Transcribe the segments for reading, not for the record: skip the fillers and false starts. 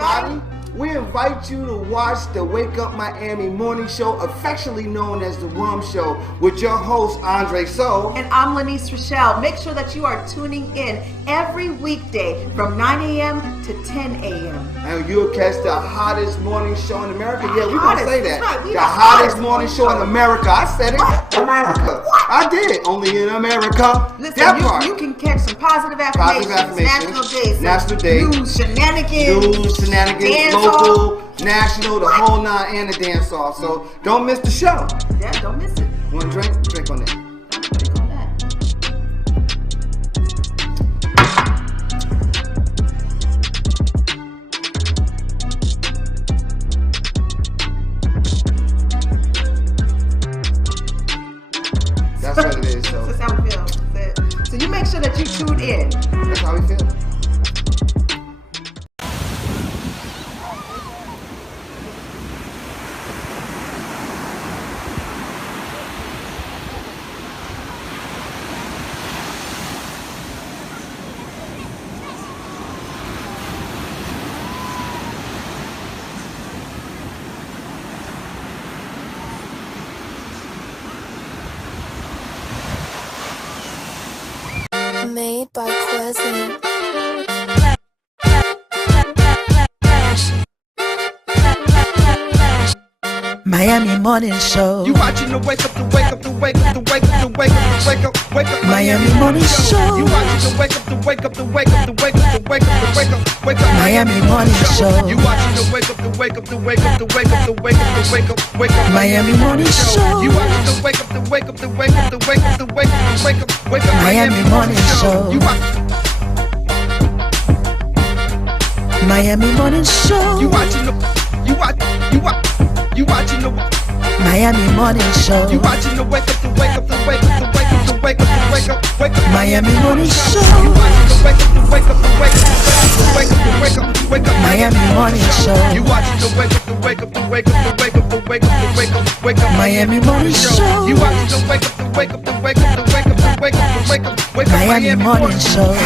everybody. We invite you to watch the Wake Up Miami morning show, affectionately known as the WUMMS Show, with your host, Andre So. And I'm Lanice Rochelle. Make sure that you are tuning in every weekday from 9 a.m. to 10 a.m. And you'll catch the hottest morning show in America. Yeah, we're going to say that. Right, the hottest morning show in America. I said it. What? America. What? I did it. Only in America. Listen, you can catch some positive affirmations. National days. News, shenanigans. Dance local, national, the whole nine, and the dance off. So don't miss the show. Yeah, don't miss it. Want to drink? Drink on that. Drink on that. That's what it is. So that's how we feel. So you make sure that you tune in. That's how we feel. Made by Quezzy. Miami Morning Show. You watching the wake up, the wake up, the wake up, the wake up, the wake up, the wake up, wake up. Miami Morning Show. You watching the wake up, the wake up, the wake up, the wake up, the wake up, the wake up, wake up. Miami Morning Show. You watching the wake up, the wake up, the wake up, the wake up, the wake up, the wake up, wake up. Miami Morning Show. You watching the wake up, the wake up, the wake up, the wake up, the wake up, the wake up, wake up. Miami Morning Show. You Miami Morning Show. You watching the you watching the Miami Morning Show. You watching the wake up, the wake up, the wake up, the wake up, the wake up, the wake up, wake up. Miami Morning Show. You watching the wake up, the wake up, the wake up, the wake up, the wake up, the wake up. Miami Morning Show. You watching the wake up, the wake up, the wake up, the wake up, the wake up, the wake up, wake up. Miami Morning Show. You watching the wake up, the wake up, the wake up, the wake up, the wake up, the wake up, wake up. Miami Morning Show.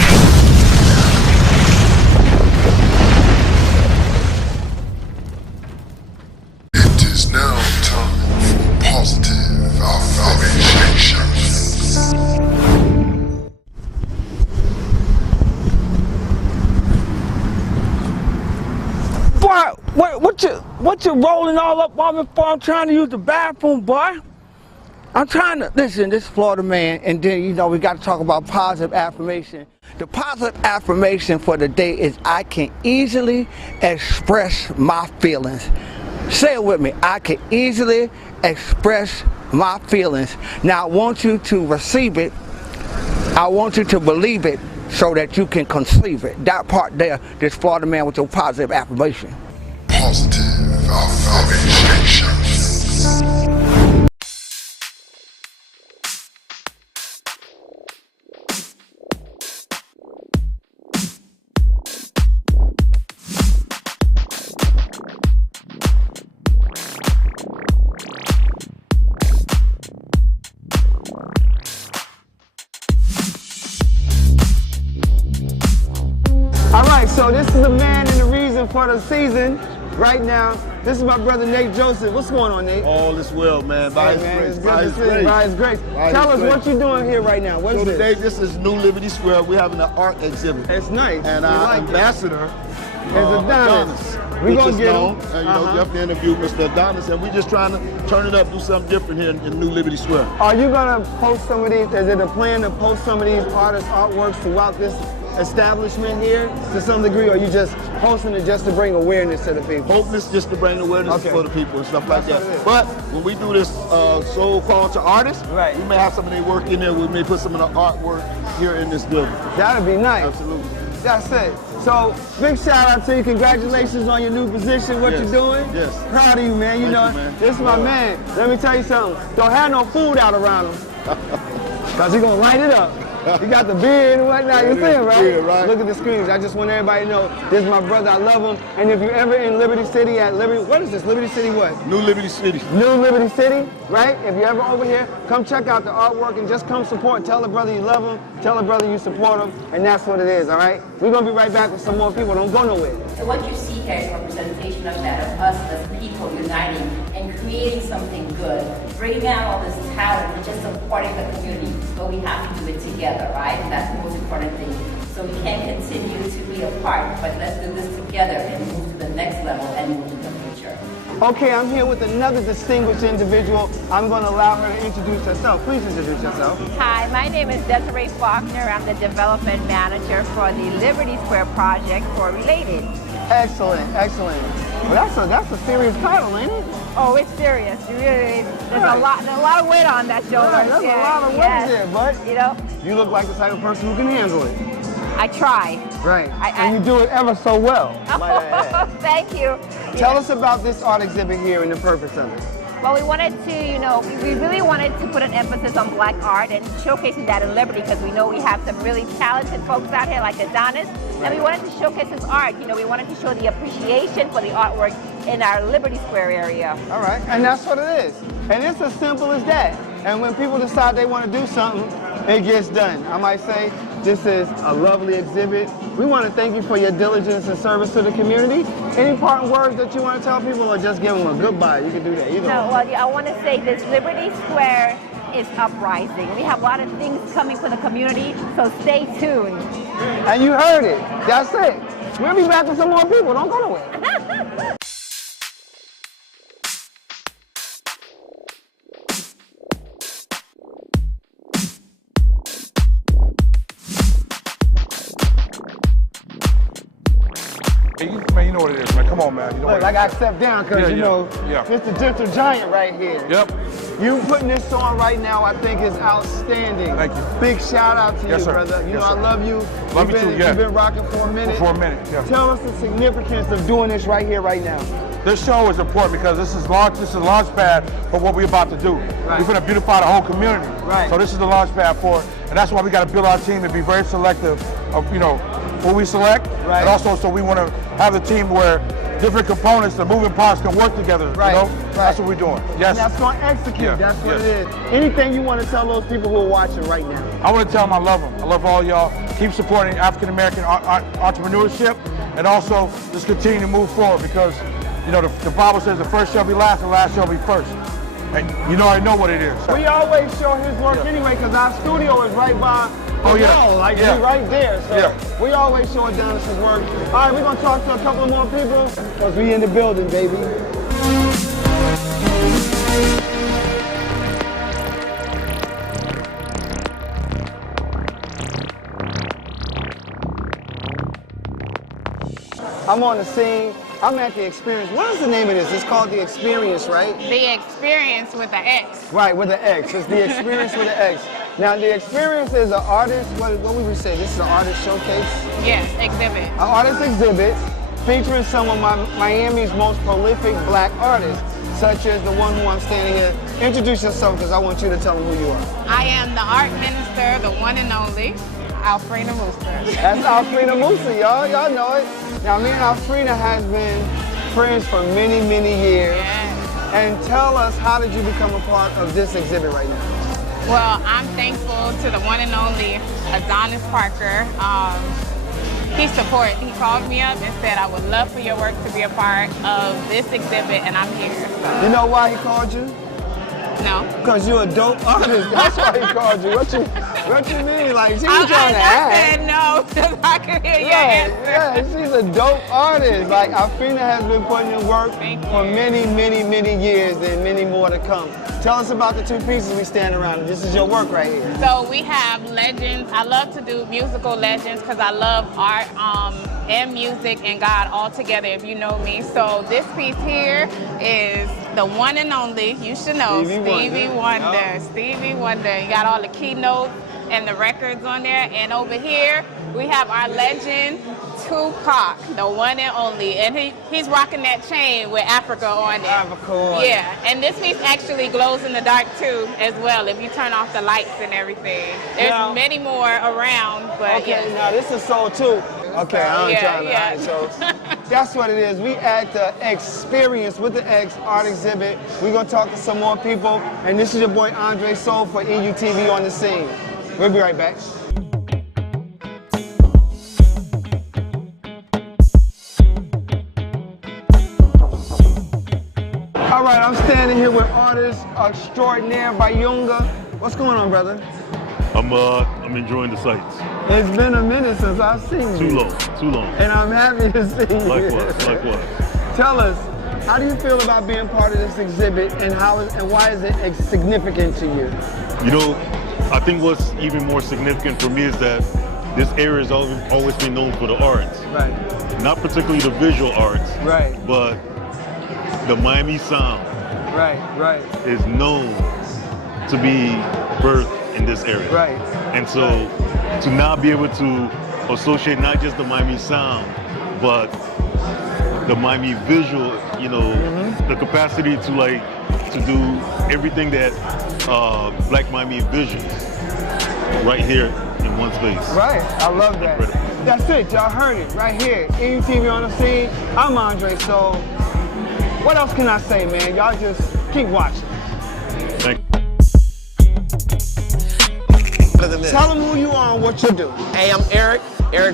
Now time for positive affirmations. Boy, what you rolling all up on me for? I'm trying to use the bathroom, boy. I'm trying to, listen, this is Florida man, and then, you know, we got to talk about positive affirmation. The positive affirmation for the day is I can easily express my feelings. Say it with me. I can easily express my feelings. Now I want you to receive it. I want you to believe it so that you can conceive it. That part there, this Florida man with your positive affirmation. Positive affirmations. Alright, so this is the man and the reason for the season right now. This is my brother Nate Joseph. What's going on, Nate? All is well, man. By His grace. By His grace. By His grace. Tell us what you're doing here right now. What is this? Today, this is New Liberty Square. We're having an art exhibit. It's nice. And our ambassador is Adonis. We're going to get him. And, you know, you have to interview Mr. Adonis, and we're just trying to turn it up, do something different here in New Liberty Square. Are you going to post some of these? Is it a plan to post some of these artists' artworks throughout this establishment here to some degree, or are you just posting it just to bring awareness to the people? Hopeless just to bring awareness for the people and stuff like that. But when we do this so-called to artists, right, we may have some of their work in there. We may put some of the artwork here in this building. That'd be nice. Absolutely. That's it. So, big shout out to you. Congratulations on your new position, what you're doing. Yes. Proud of you, man. You know, this is my man. Let me tell you something. Don't have no food out around him. Because he's going to light it up. You got the beard and whatnot. You see him, right? Beard, right? Look at the screens. I just want everybody to know this is my brother. I love him. And if you're ever in Liberty City at Liberty, what is this? Liberty City what? New Liberty City. New Liberty City, right? If you're ever over here, come check out the artwork and just come support. Tell the brother you love him. Tell the brother you support him. And that's what it is, all right? We're going to be right back with some more people. Don't go nowhere. So what you see here is a representation of that, of us as people uniting and creating something good, bringing out all this talent and just supporting the community. But we have to do it together, right? And that's the most important thing. So we can't continue to be apart, but let's do this together and move to the next level and move to the future. Okay, I'm here with another distinguished individual. I'm going to allow her to introduce herself. Please introduce yourself. Hi, my name is Desiree Faulkner. I'm the development manager for the Liberty Square project for Related. Excellent, excellent. Well, that's a serious title, ain't it? Oh, it's serious. You really, there's a lot of weight on that shoulder. Right, there's a lot of weight there, but you know, you look like the type of person who can handle it. I try. Right, and you do it ever so well. Thank you. Tell us about this art exhibit here and the purpose of it. Well, we wanted to, we really wanted to put an emphasis on Black art and showcasing that in Liberty because we know we have some really talented folks out here like Adonis, and we wanted to showcase his art. We wanted to show the appreciation for the artwork in our Liberty Square area. All right, and that's what it is. And it's as simple as that. And when people decide they want to do something, it gets done. I might say this is a lovely exhibit. We want to thank you for your diligence and service to the community. Any parting words that you want to tell people or just give them a goodbye? You can do that either. No, well, I want to say this Liberty Square is uprising. We have a lot of things coming for the community, so stay tuned. And you heard it. That's it. We'll be back with some more people. Don't go nowhere. Man, you know what it is, man. Come on, man. You know Look, I got to step down because, it's the gentle giant right here. Yep. You putting this on right now, I think, is outstanding. Thank you. Big shout out to you, sir. brother. You Yes, know, sir. I love you. Love you too, yeah. You've been rocking for a minute. For a minute, yeah. Tell us the significance of doing this right here, right now. This show is important because this is a launch pad for what we're about to do. Right. We're going to beautify the whole community. Right. So this is the launch pad for it. And that's why we got to build our team and be very selective of, who we select. Right. And also, so we want to have the team where different components, the moving parts can work together. Right. Right. That's what we're doing. Yes. And that's going to execute. Yeah. That's what Yes. it is. Anything you want to tell those people who are watching right now? I want to tell them I love them. I love all y'all. Keep supporting African-American entrepreneurship and also just continue to move forward because, the Bible says the first shall be last and the last shall be first. And I know what it is. We always show his work anyway because our studio is right by the wall, we right there. So we always show Adonis' work. All right, we're going to talk to a couple more people because we in the building, baby. I'm on the scene. I'm at the Experience. What is the name of this? It's called The Experience, right? The Experience with the X. Right, with the X. It's The Experience with the X. Now, The Experience is an artist, what would we say? This is an artist showcase? Yes, exhibit. An artist exhibit featuring some of Miami's most prolific Black artists, such as the one who I'm standing here. Introduce yourself because I want you to tell them who you are. I am the art minister, the one and only, Alfreda Mooster. That's Alfreda Mooster, y'all. Y'all know it. Now, me and Alfreda has been friends for many, many years. Yes. And tell us, how did you become a part of this exhibit right now? Well, I'm thankful to the one and only Adonis Parker. He called me up and said, I would love for your work to be a part of this exhibit, and I'm here. So. You know why he called you? No. Because you're a dope artist. That's why he called you. What you mean? Like, she was trying to act. I said no, because I could hear your answer. Yeah, she's a dope artist. Like, Alfreda has been putting in work for many, many, many years and many more to come. Tell us about the two pieces we stand around. This is your work right here. So we have legends. I love to do musical legends because I love art and music and God all together, if you know me. So this piece here is the one and only, you should know, Stevie Wonder. Yep. Stevie Wonder. You got all the keynotes and the records on there. And over here, we have our legend, Tupac, the one and only, and he's rocking that chain with Africa on it. Africa on Yeah, and this piece actually glows in the dark too, as well. If you turn off the lights and everything, there's many more around. But okay, yeah. now this is soul too. Okay, I'm trying to hide. So that's what it is. We at the Experience with the X art exhibit. We're gonna talk to some more people, and this is your boy Andre Soul for EUTV on the scene. We'll be right back. All right, I'm standing here with artist extraordinaire Bayunga. What's going on, brother? I'm enjoying the sights. It's been a minute since I've seen you. Too long. And I'm happy to see you. Likewise. Tell us, how do you feel about being part of this exhibit, and why is it significant to you? You know, I think what's even more significant for me is that this area has always been known for the arts. Right. Not particularly the visual arts. Right. But the Miami sound. Right. Is known to be birthed in this area. Right. And so to now be able to associate not just the Miami sound, but the Miami visual, you know, the capacity to do everything that Black Miami envisions right here in one space. Right, I love that. Incredible. That's it, y'all heard it right here. EUTV on the scene. I'm Andre Soul. What else can I say, man? Y'all just keep watching. Thank you. Tell them who you are and what you do. Hey, I'm Eric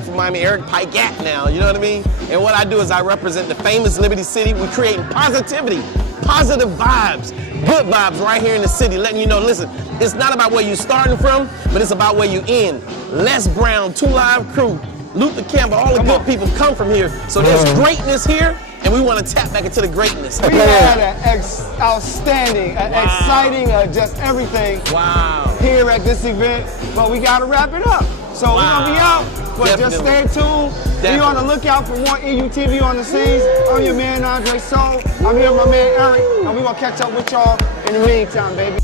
from Miami, Eric Pygat now, you know what I mean? And what I do is I represent the famous Liberty City. We're creating positivity, positive vibes, good vibes right here in the city, letting you know, listen, it's not about where you're starting from, but it's about where you end. Les Brown, 2 Live Crew, Luther Campbell, all the good people come from here. So there's greatness here, and we want to tap back into the greatness. We had an outstanding, exciting, just everything here at this event, but we got to wrap it up. So we're going to be out, but just stay tuned. Be on the lookout for more EUTV on the scenes. I'm your man, Andre Soul. I'm here with my man, Eric, and we're going to catch up with y'all in the meantime, baby.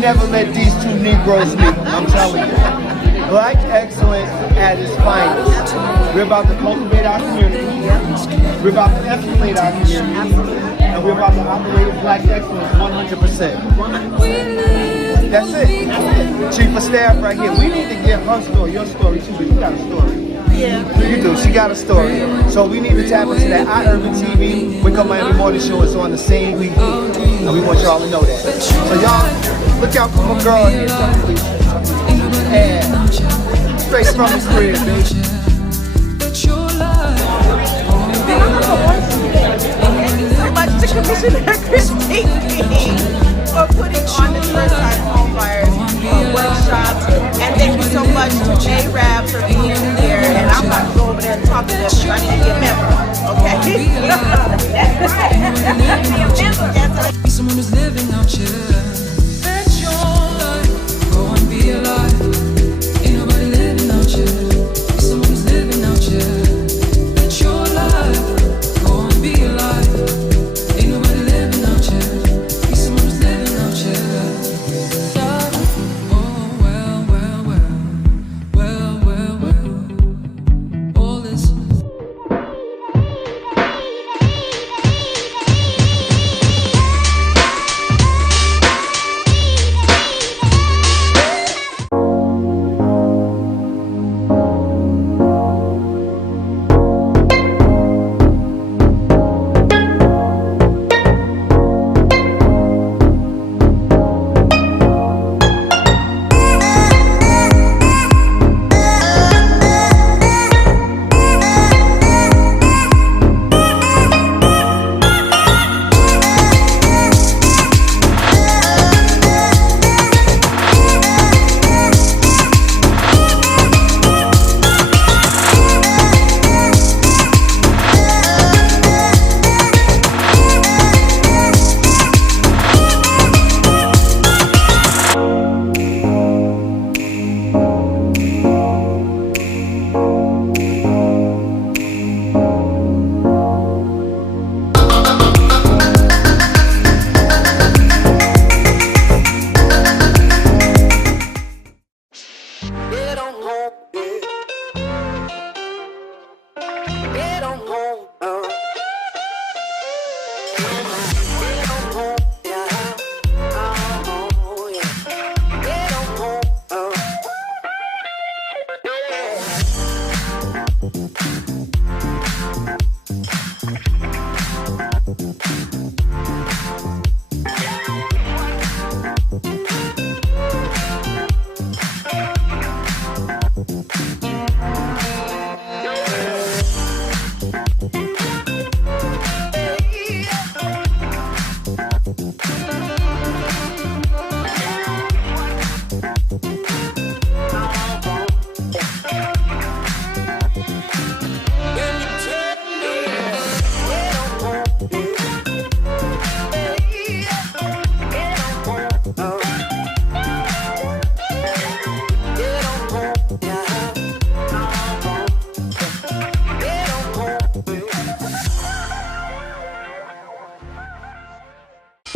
Never let these two Negroes meet, I'm telling you. Black excellence at its finest. We're about to cultivate our community. We're about to escalate our community. And we're about to operate Black excellence 100%. That's it. Chief of Staff right here. We need to get her story, your story too, but you got a story. Yeah. You do. She got a story. So we need to tap into that iUrban TV. Wake Up Miami Morning Show is on the same week. And we want y'all to know that. So y'all, look out for my girl here. And straight from the crib, baby. Thank you so much to Commissioner Christine for putting on this first time home buyers workshops. And thank you so much to J-Rab for being here. And I'm about to go over there and talk to them because I need to be a member. Okay? That's right. Someone who's living out here. Let your life go and be alive. Ain't nobody living out here. Someone who's living out here. Let your life go and be alive. Ain't nobody living out here. Be someone who's living out here. Oh well, well, well, well, well, well. All this.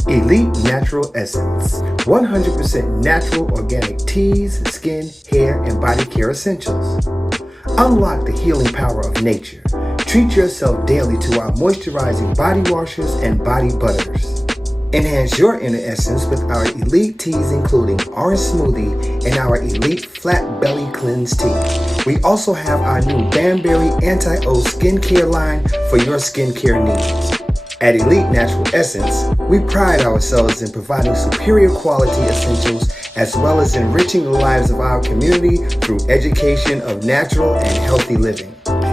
Elite Natural Essence. 100% natural organic teas, skin, hair, and body care essentials. Unlock the healing power of nature. Treat yourself daily to our moisturizing body washers and body butters. Enhance your inner essence with our elite teas including Orange Smoothie and our elite Flat Belly Cleanse Tea. We also have our new Banberry Anti-O skincare line for your skincare needs. At Elite Natural Essence, we pride ourselves in providing superior quality essentials as well as enriching the lives of our community through education of natural and healthy living.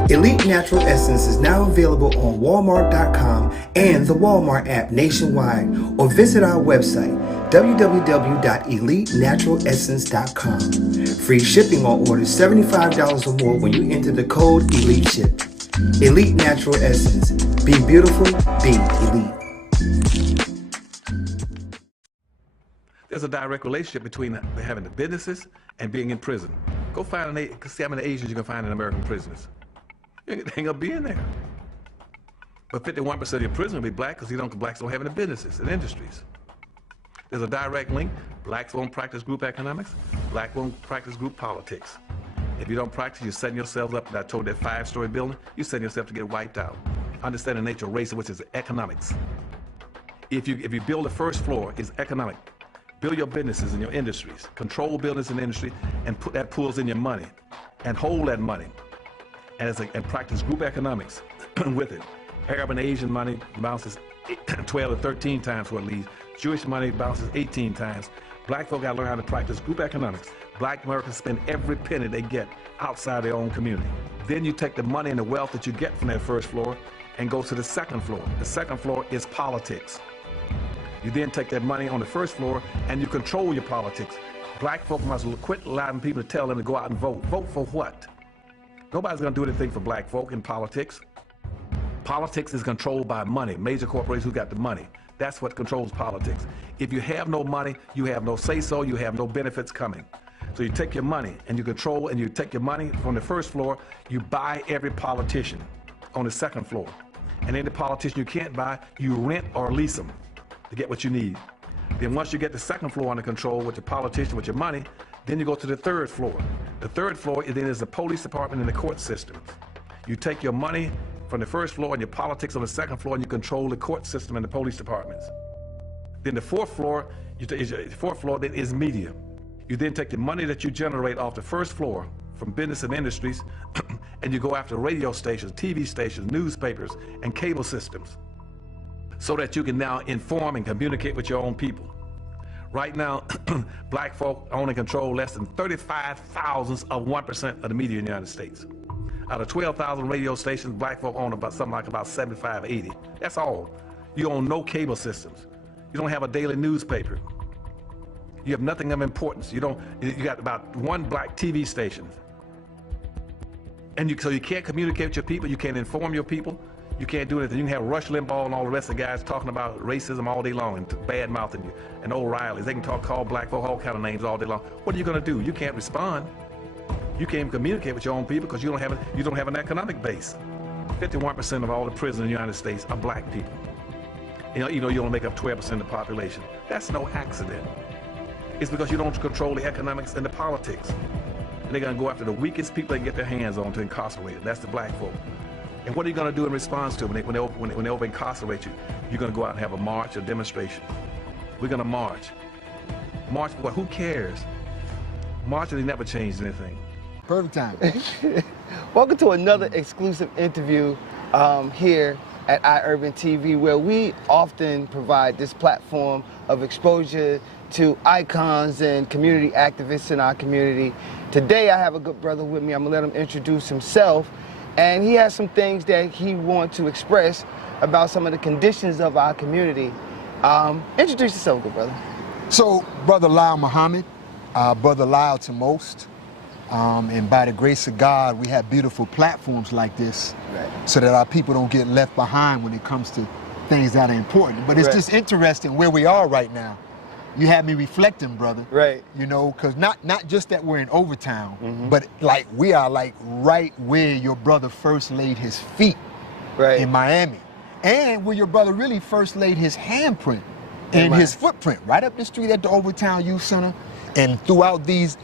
Elite Natural Essence is now available on Walmart.com and the Walmart app nationwide, or visit our website www.elitenaturalessence.com. Free shipping on orders $75 or more when you enter the code ELITESHIP. Elite Natural Essence. Be beautiful, be elite. There's a direct relationship between having the businesses and being in prison. Go find see how many Asians you can find in American prisons. You ain't gonna be in there. But 51% of your prison will be black because blacks don't have any businesses and industries. There's a direct link. Blacks won't practice group economics. Blacks won't practice group politics. If you don't practice, you're setting yourselves up. I told that 5-story building, you're setting yourself to get wiped out. Understand the nature of race, which is economics. If you build the first floor, it's economic. Build your businesses and your industries. Control business and industry, and put that pools in your money, and hold that money, and practice group economics with it. Arab and Asian money bounces 12 to 13 times what it leaves. Jewish money bounces 18 times. Black folk got to learn how to practice group economics. Black Americans spend every penny they get outside their own community. Then you take the money and the wealth that you get from that first floor and go to the second floor. The second floor is politics. You then take that money on the first floor and you control your politics. Black folk must quit allowing people to tell them to go out and vote. Vote for what? Nobody's going to do anything for black folk in politics. Politics is controlled by money. Major corporations who got the money. That's what controls politics. If you have no money, you have no say-so, you have no benefits coming. So you take your money and you control, and you take your money from the first floor, you buy every politician on the second floor. And any politician you can't buy, you rent or lease them to get what you need. Then once you get the second floor under control with your politician, with your money, then you go to the third floor. The third floor then is the police department and the court systems. You take your money from the first floor and your politics on the second floor, and you control the court system and the police departments. Then the fourth floor, then is media. You then take the money that you generate off the first floor from business and industries, and you go after radio stations, TV stations, newspapers, and cable systems, so that you can now inform and communicate with your own people. Right now, black folk own and control less than 35 thousandths of 1% of the media in the United States. Out of 12,000 radio stations, black folk own about 75, 80. That's all. You own no cable systems. You don't have a daily newspaper. You have nothing of importance. You got about one black TV station. And so you can't communicate with your people, you can't inform your people, you can't do anything. You can have Rush Limbaugh and all the rest of the guys talking about racism all day long and bad-mouthing you, and O'Reilly's. They can call black folk all kind of names all day long. What are you gonna do? You can't respond. You can't even communicate with your own people because you don't have an economic base. 51% of all the prisoners in the United States are black people. You only make up 12% of the population. That's no accident. It's because you don't control the economics and the politics. And they're gonna go after the weakest people they can get their hands on to incarcerate them. That's the black folk. And what are you gonna do in response to them when they over incarcerate you? You're gonna go out and have a march, a demonstration. We're gonna march. March for what? Who cares? Marching, they never changed anything. Perfect time. Welcome to another exclusive interview here at iUrban TV, where we often provide this platform of exposure to icons and community activists in our community. Today I have a good brother with me. I'm gonna let him introduce himself, and he has some things that he wants to express about some of the conditions of our community. Introduce yourself, good brother. So, Brother Lyle Muhammad, Brother Lyle to most, and by the grace of God, we have beautiful platforms like this, so that our people don't get left behind when it comes to things that are important. But it's just interesting where we are right now. You had me reflecting, brother. Right. You know, because not just that we're in Overtown, but like we are like right where your brother first laid his feet in Miami. And where your brother really first laid his handprint and his footprint, right up the street at the Overtown Youth Center. And throughout these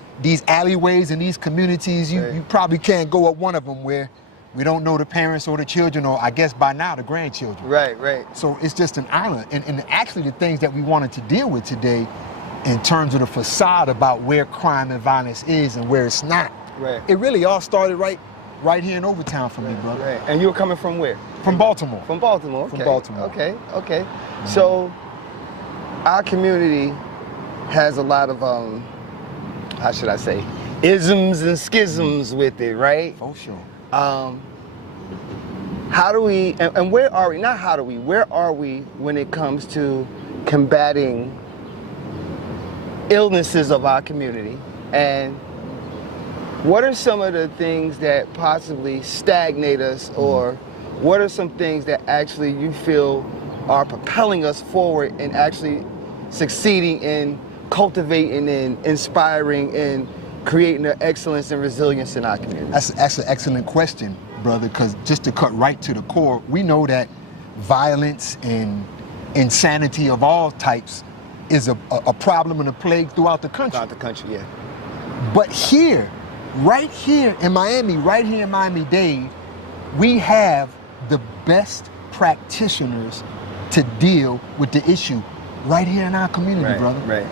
alleyways and these communities, you probably can't go up one of them where we don't know the parents or the children, or I guess by now the grandchildren. Right. So it's just an honor. And actually the things that we wanted to deal with today in terms of the facade about where crime and violence is and where it's not. Right. It really all started right here in Overtown for me, brother. Right. And you were coming from where? From Baltimore. From Baltimore, okay. From Baltimore. Okay. So our community has a lot of, how should I say, isms and schisms with it, right? For sure. How do we, and where are we, not how do we, where are we when it comes to combating illnesses of our community? And what are some of the things that possibly stagnate us, or what are some things that actually you feel are propelling us forward and actually succeeding in cultivating and inspiring and creating the excellence and resilience in our community? That's an excellent question, brother, because just to cut right to the core, we know that violence and insanity of all types is a problem and a plague throughout the country. Throughout the country, yeah. But here, right here in Miami-Dade, we have the best practitioners to deal with the issue right here in our community, brother. Right.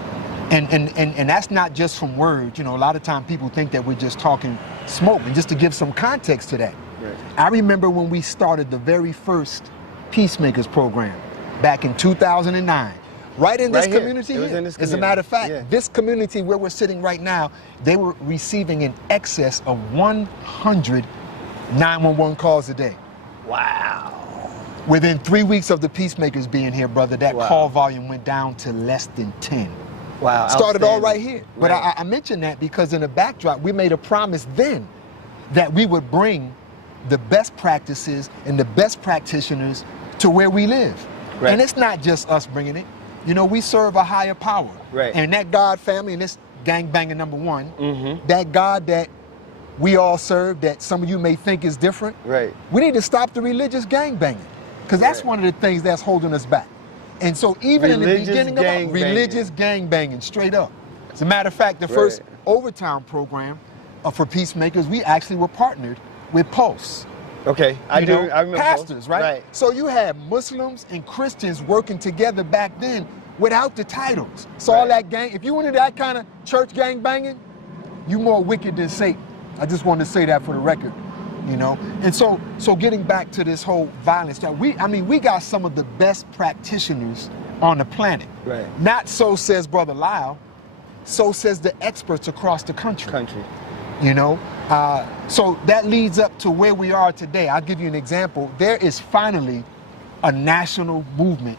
And that's not just from words. You know, a lot of times people think that we're just talking smoke. And just to give some context to that, I remember when we started the very first Peacemakers program back in 2009. Right in this community here. As a matter of fact, this community where we're sitting right now, they were receiving in excess of 100 911 calls a day. Wow. Within 3 weeks of the Peacemakers being here, brother, that call volume went down to less than 10. Wow. Started all right here. But I mentioned that because in the backdrop, we made a promise then that we would bring the best practices and the best practitioners to where we live. Right. And it's not just us bringing it. You know, we serve a higher power. Right. And that God family, and this gangbanger number one, that God that we all serve, that some of you may think is different, we need to stop the religious gangbanging, because that's one of the things that's holding us back. And so even in the beginning of religious gangbanging, straight up. As a matter of fact, the first Overtown program for Peacemakers, we actually were partnered with Pulse. Okay, I remember pastors, right? So you had Muslims and Christians working together back then without the titles. So all that gang, if you went into that kind of church gang banging, you more wicked than Satan. I just wanted to say that for the record, you know? And so getting back to this whole violence, we got some of the best practitioners on the planet. Right. Not so says Brother Lyle, so says the experts across the country. You know? So that leads up to where we are today. I'll give you an example. There is finally a national movement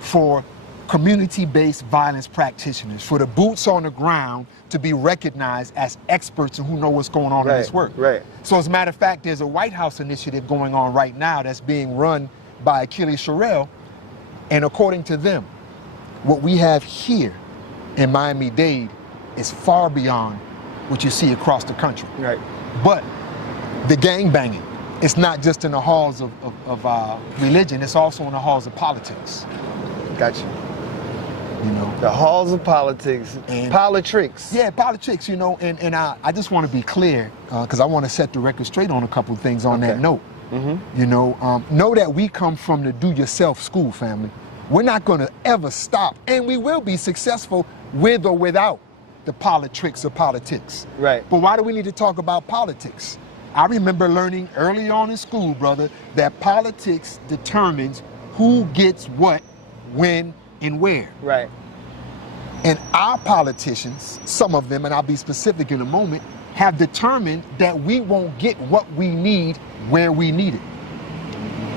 for community-based violence practitioners, for the boots on the ground to be recognized as experts who know what's going on in this work. So as a matter of fact, there's a White House initiative going on right now that's being run by Achilles Sherrill, and according to them, what we have here in Miami-Dade is far beyond what you see across the country. But the gangbanging, it's not just in the halls of religion, it's also in the halls of politics. Gotcha. You know, the halls of politics, and politics. Yeah, politics, you know, and I just want to be clear, because I want to set the record straight on a couple of things on that note. You know that we come from the do-yourself school, family. We're not going to ever stop, and we will be successful with or without the politics of politics. But why do we need to talk about politics? I remember learning early on in school, brother, that politics determines who gets what, when, and where. And our politicians, some of them, and I'll be specific in a moment, have determined that we won't get what we need where we need it.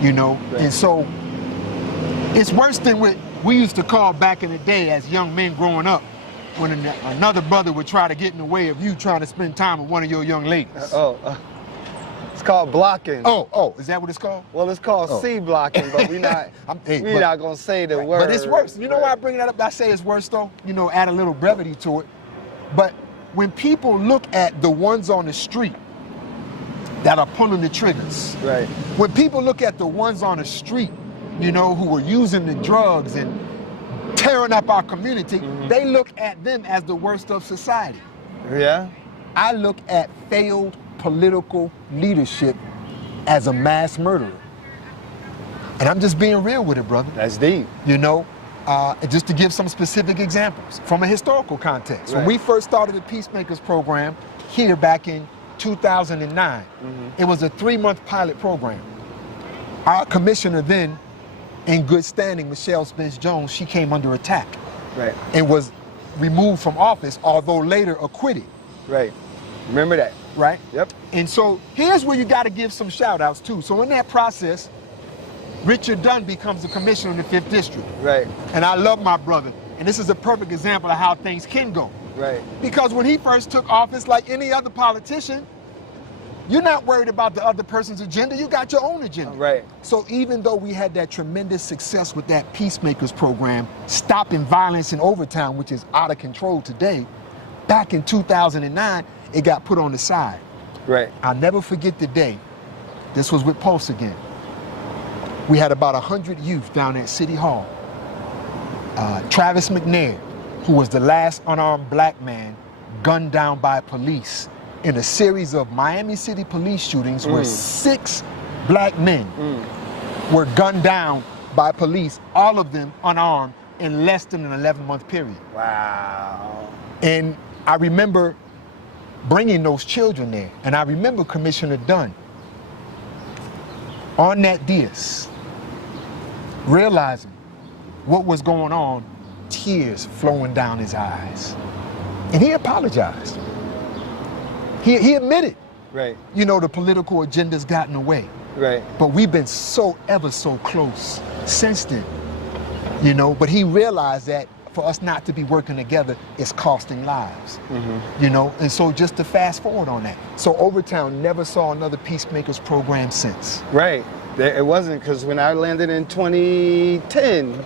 You know, and so it's worse than with we used to call back in the day as young men growing up when another brother would try to get in the way of you trying to spend time with one of your young ladies. It's called blocking. Oh, is that what it's called? Well, it's called C blocking, but we're not. We're not gonna say the word. But it's worse. You know why I bring that up? I say it's worse though. You know, add a little brevity to it. But when people look at the ones on the street that are pulling the triggers, right? When people look at the ones on the street, you know, who are using the drugs and tearing up our community, they look at them as the worst of society. Yeah. I look at failed political leadership as a mass murderer. And I'm just being real with it, brother. That's deep. You know, just to give some specific examples from a historical context. Right. When we first started the Peacemakers program here back in 2009, it was a 3-month pilot program. Our commissioner then, in good standing, Michelle Spence-Jones, she came under attack. Right. And was removed from office, although later acquitted. Right. Remember that. Right? Yep. And so here's where you got to give some shout outs too. So in that process, Richard Dunn becomes the commissioner in the 5th District. Right. And I love my brother. And this is a perfect example of how things can go. Right. Because when he first took office, like any other politician, you're not worried about the other person's agenda, you got your own agenda. Right. So even though we had that tremendous success with that Peacemakers program, stopping violence in Overtown, which is out of control today, back in 2009, it got put on the side. Right. I'll never forget the day. This was with Pulse again. We had about 100 youth down at City Hall. Travis McNair, who was the last unarmed black man gunned down by police in a series of Miami City police shootings where 6 black men were gunned down by police, all of them unarmed, in less than an 11-month period. Wow. And I remember bringing those children there, and I remember Commissioner Dunn on that dais, realizing what was going on, tears flowing down his eyes. And he apologized. He admitted, right, you know, the political agenda's gotten away. Right. But we've been so ever so close since then, you know, but he realized that for us not to be working together is costing lives, you know, and so just to fast forward on that. So Overtown never saw another Peacemakers program since. Right. It wasn't, because when I landed in 2010,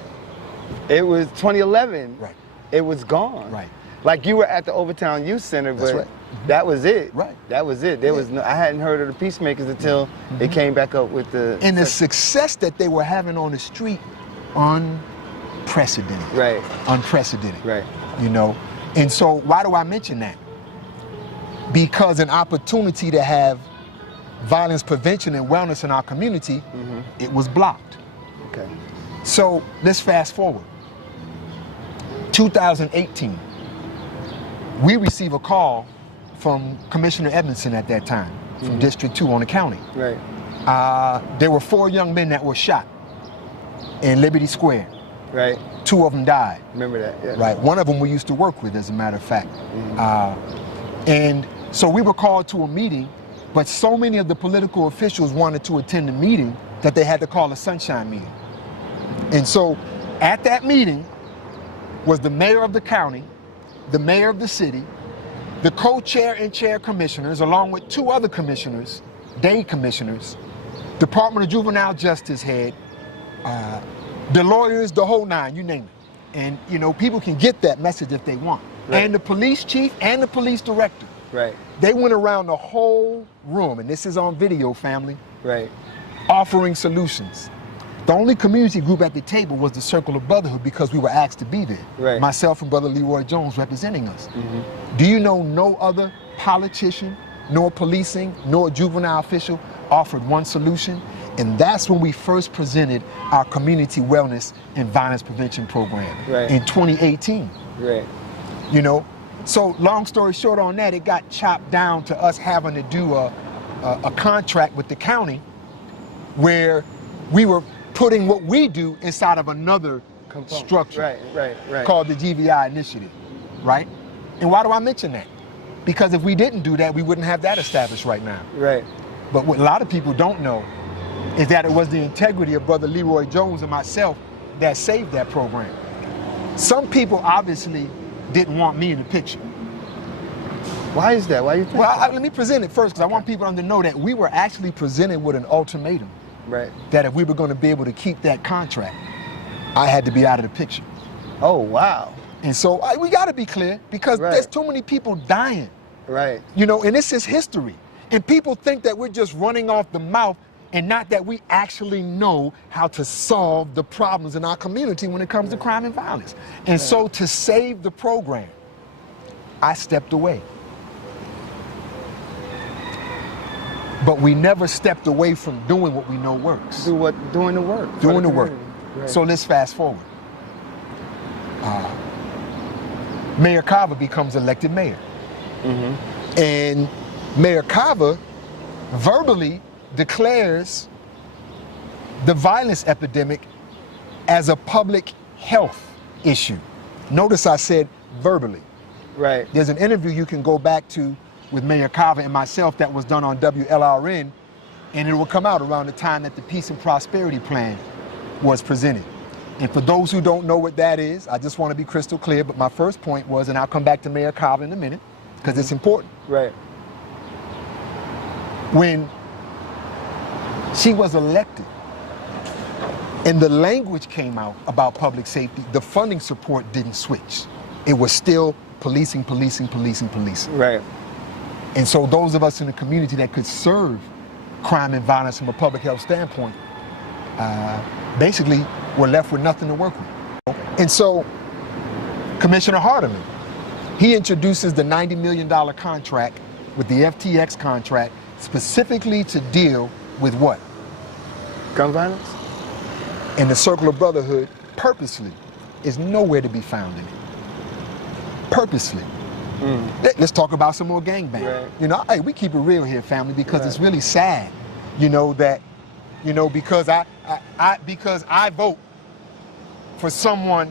it was 2011. Right. It was gone. Right. Like you were at the Overtown Youth Center, but right. That was it. Right. That was it. There was no, I hadn't heard of the Peacemakers until it came back up with the... And the success that they were having on the street, unprecedented. Right. Unprecedented. Right. You know, and so why do I mention that? Because an opportunity to have violence prevention and wellness in our community, it was blocked. Okay. So let's fast forward. 2018, we receive a call from Commissioner Edmondson at that time, from District 2 on the county. Right. There were 4 young men that were shot in Liberty Square. Right. 2 of them died. Remember that, yeah. Right. One of them we used to work with, as a matter of fact. And so we were called to a meeting, but so many of the political officials wanted to attend the meeting that they had to call a sunshine meeting. And so at that meeting was the mayor of the county, the mayor of the city, the co-chair and chair commissioners, along with 2 other commissioners, day commissioners, Department of Juvenile Justice head, the lawyers, the whole 9, you name it. And, you know, people can get that message if they want. Right. And the police chief and the police director. Right. They went around the whole room, and this is on video, family. Right. Offering solutions. The only community group at the table was the Circle of Brotherhood because we were asked to be there. Right. Myself and Brother Leroy Jones representing us. Do you know no other politician, nor policing, nor juvenile official offered one solution? And that's when we first presented our community wellness and violence prevention program in 2018. Right. You know, so long story short on that, it got chopped down to us having to do a contract with the county where we were putting what we do inside of another structure right. called the GVI Initiative, right? And why do I mention that? Because if we didn't do that, we wouldn't have that established right now. Right. But what a lot of people don't know is that it was the integrity of Brother Leroy Jones and myself that saved that program. Some people obviously didn't want me in the picture. Why is that? Why do you think? Well, let me present it first, because I want people to know that we were actually presented with an ultimatum. Right. That if we were going to be able to keep that contract, I had to be out of the picture. Oh, wow. And so we got to be clear, because there's too many people dying. Right. You know, and this is history. And people think that we're just running off the mouth, and not that we actually know how to solve the problems in our community when it comes to crime and violence. And so to save the program, I stepped away. But we never stepped away from doing what we know works. Doing the work. Doing the work. Right. So let's fast forward. Mayor Carver becomes elected mayor. Mm-hmm. And Mayor Carver verbally declares the violence epidemic as a public health issue. Notice I said verbally. Right. There's an interview you can go back to with Mayor Carver and myself that was done on WLRN, and it will come out around the time that the Peace and Prosperity Plan was presented. And for those who don't know what that is, I just want to be crystal clear, but my first point was, and I'll come back to Mayor Carver in a minute, because it's important. Right. When she was elected and the language came out about public safety, the funding support didn't switch. It was still policing, policing, policing, policing. Right. And so those of us in the community that could serve crime and violence from a public health standpoint, basically were left with nothing to work with. And so Commissioner Hardiman, he introduces the $90 million contract with the FTX contract specifically to deal with what? Gun violence? And the Circle of Brotherhood purposely is nowhere to be found in it. Purposely. Let's talk about some more gangbang. Right. You know, hey, we keep it real here, family, because it's really sad, you know, that, you know, because I vote for someone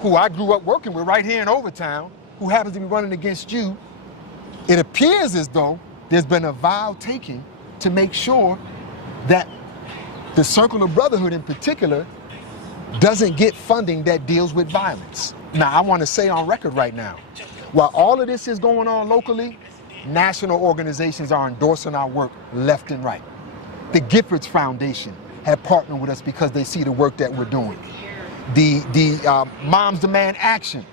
who I grew up working with right here in Overtown, who happens to be running against you, it appears as though there's been a vow taken to make sure that the Circle of Brotherhood in particular doesn't get funding that deals with violence. Now, I want to say on record right now, while all of this is going on locally, national organizations are endorsing our work left and right. The Giffords Foundation have partnered with us because they see the work that we're doing. The Moms Demand Action,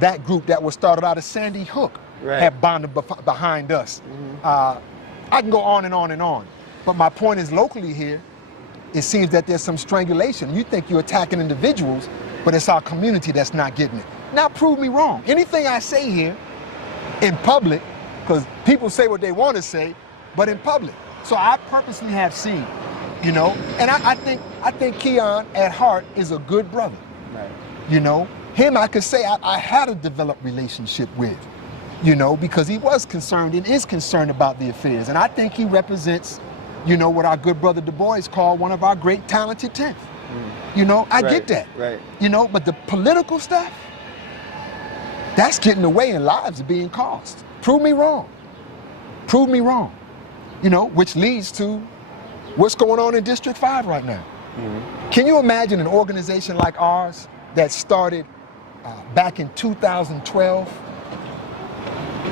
that group that was started out of Sandy Hook, have bonded behind us. I can go on and on and on. But my point is, locally here, it seems that there's some strangulation. You think you're attacking individuals, but it's our community that's not getting it. Now prove me wrong. Anything I say here in public, because people say what they want to say, but in public. So I purposely have seen, you know, and I think Keon at heart is a good brother. Right. You know, him I could say I had a developed relationship with, you know, because he was concerned and is concerned about the affairs. And I think he represents, you know, what our good brother Du Bois called one of our great talented 10th. You know, I get that. Right. You know, but the political stuff, that's getting away and lives are being cost. Prove me wrong. Prove me wrong. You know, which leads to what's going on in District 5 right now. Can you imagine an organization like ours that started back in 2012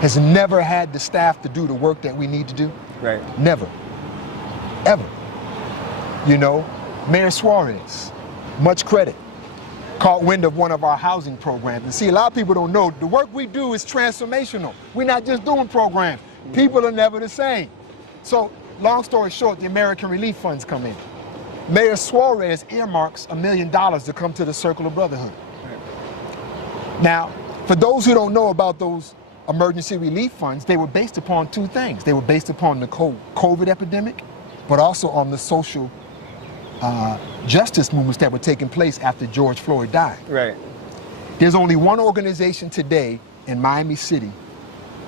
has never had the staff to do the work that we need to do? Right. Never. Ever. You know, Mayor Suarez, much credit, caught wind of one of our housing programs. And see, a lot of people don't know, the work we do is transformational. We're not just doing programs. People are never the same. So, long story short, the American Relief Funds come in. Mayor Suarez earmarks $1 million to come to the Circle of Brotherhood. Now, for those who don't know about those emergency relief funds, they were based upon two things. They were based upon the COVID epidemic, but also on the social justice movements that were taking place after George Floyd died. Right. There's only one organization today in Miami City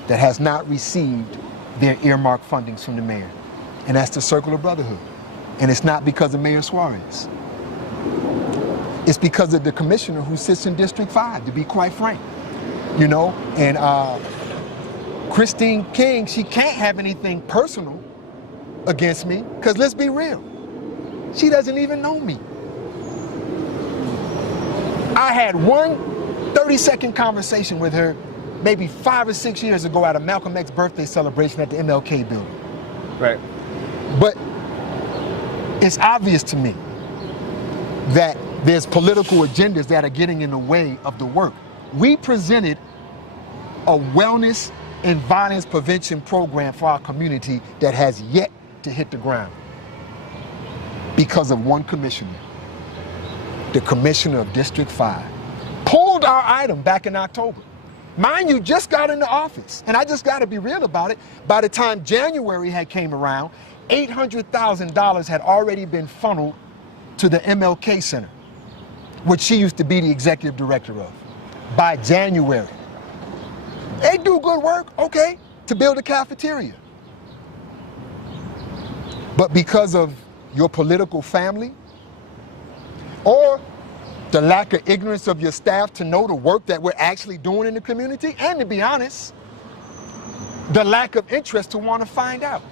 that has not received their earmarked fundings from the mayor, and that's the Circle of Brotherhood. And it's not because of Mayor Suarez. It's because of the commissioner who sits in District 5, to be quite frank. You know, and Christine King, she can't have anything personal against me, because let's be real, she doesn't even know me. I had one 30-second conversation with her maybe 5 or 6 years ago at a Malcolm X birthday celebration at the MLK building. Right. But it's obvious to me that there's political agendas that are getting in the way of the work. We presented a wellness and violence prevention program for our community that has yet to hit the ground because of one commissioner. The commissioner of District 5 pulled our item back in October. Mind you, just got into office, and I just got to be real about it. By the time January had came around, $800,000 had already been funneled to the MLK Center, which she used to be the executive director of. By January, they do good work, okay, to build a cafeteria. But because of your political family, or the lack of ignorance of your staff to know the work that we're actually doing in the community, and to be honest, the lack of interest to want to find out.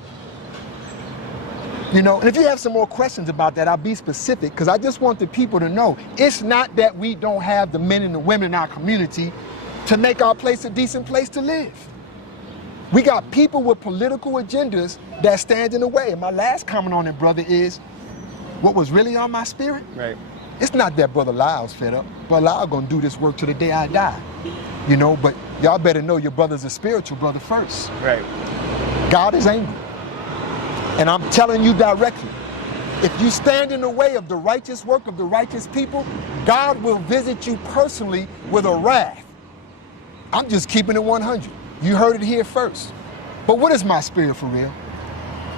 You know, and if you have some more questions about that, I'll be specific, because I just want the people to know it's not that we don't have the men and the women in our community to make our place a decent place to live. We got people with political agendas that stand in the way. And my last comment on it, brother, is what was really on my spirit. Right. It's not that Brother Lyle's fed up. Brother Lyle gonna do this work till the day I die. You know, but y'all better know your brother's a spiritual brother first. Right. God is angry. And I'm telling you directly, if you stand in the way of the righteous work of the righteous people, God will visit you personally with a wrath. I'm just keeping it 100. You heard it here first. But what is my spirit for real?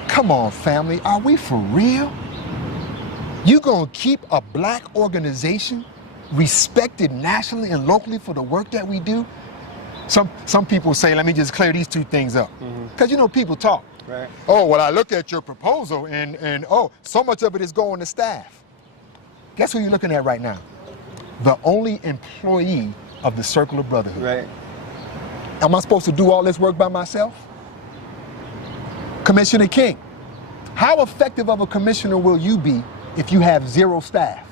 Come on, family, are we for real? You gonna keep a black organization respected nationally and locally for the work that we do? Some people say, let me just clear these two things up. Because you know, people talk. Right. Oh, well, I look at your proposal and oh, so much of it is going to staff. Guess who you're looking at right now? The only employee of the Circle of Brotherhood. Right. Am I supposed to do all this work by myself? Commissioner King, how effective of a commissioner will you be if you have 0 staff?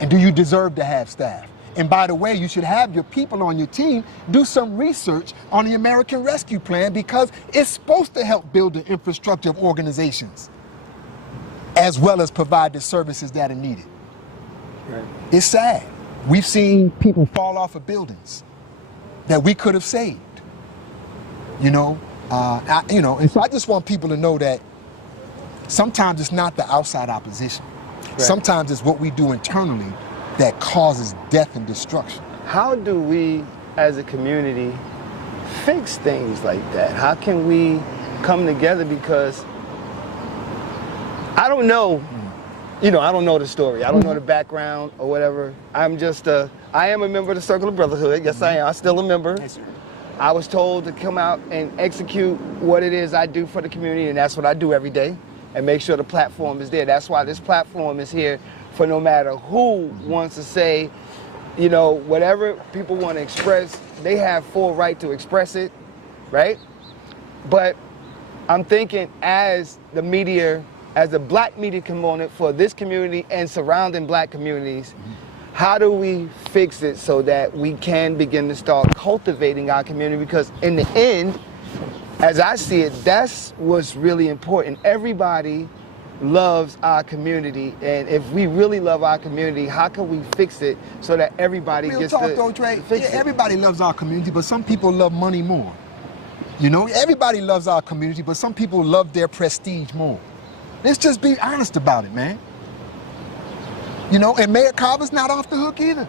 And do you deserve to have staff? And by the way, you should have your people on your team do some research on the American Rescue Plan, because it's supposed to help build the infrastructure of organizations as well as provide the services that are needed. Right. It's sad. We've seen people fall off of buildings that we could have saved. You know, and so I just want people to know that sometimes it's not the outside opposition. Right. Sometimes it's what we do internally that causes death and destruction. How do we, as a community, fix things like that? How can we come together? Because I don't know, you know, I don't know the story. I don't know the background or whatever. I am a member of the Circle of Brotherhood. Yes, I am. I'm still a member. Yes, I was told to come out and execute what it is I do for the community, and that's what I do every day, and make sure the platform is there. That's why this platform is here, for no matter who wants to say, you know, whatever people want to express, they have full right to express it, right? But I'm thinking, as the media, as the black media component for this community and surrounding black communities, how do we fix it so that we can begin to start cultivating our community? Because in the end, as I see it, that's what's really important. Everybody loves our community, and if we really love our community, how can we fix it so that everybody Real gets talk, to though, Trey. fix it? Everybody loves our community, but some people love money more. You know, everybody loves our community, but some people love their prestige more. Let's just be honest about it, man. You know, and Mayor Carver's not off the hook either.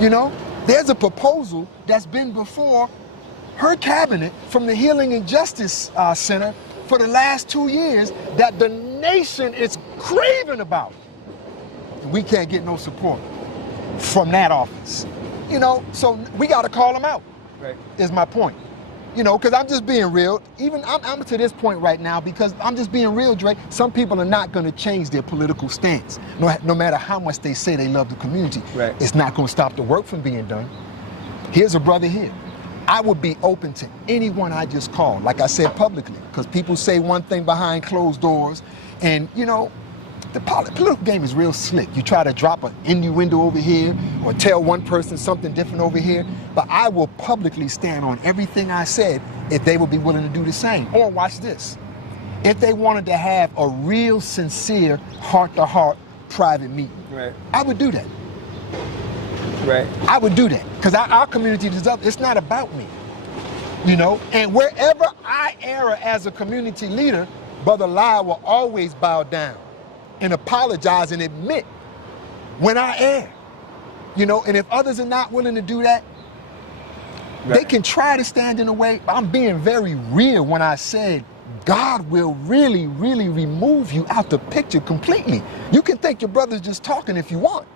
You know, there's a proposal that's been before her cabinet from the Healing and Justice Center for the last 2 years that the nation is craving about. And we can't get no support from that office. You know, so we got to call them out, right, is my point. You know, because I'm just being real. Even I'm to this point right now because I'm just being real, Dre. Some people are not going to change their political stance, no matter how much they say they love the community. Right. It's not going to stop the work from being done. Here's a brother here. I would be open to anyone I just called, like I said publicly, because people say one thing behind closed doors. And, you know, The political game is real slick. You try to drop an innuendo over here or tell one person something different over here, but I will publicly stand on everything I said if they would be willing to do the same. Or watch this. If they wanted to have a real sincere heart-to-heart private meeting, Right. I would do that. Right. I would do that because our community is up. It's not about me, you know. And wherever I err as a community leader, Brother Lyle will always bow down and apologize and admit when I err, you know. And if others are not willing to do that, they can try to stand in the way. I'm being very real when I said God will really, really remove you out the picture completely. You can think your brother's just talking if you want,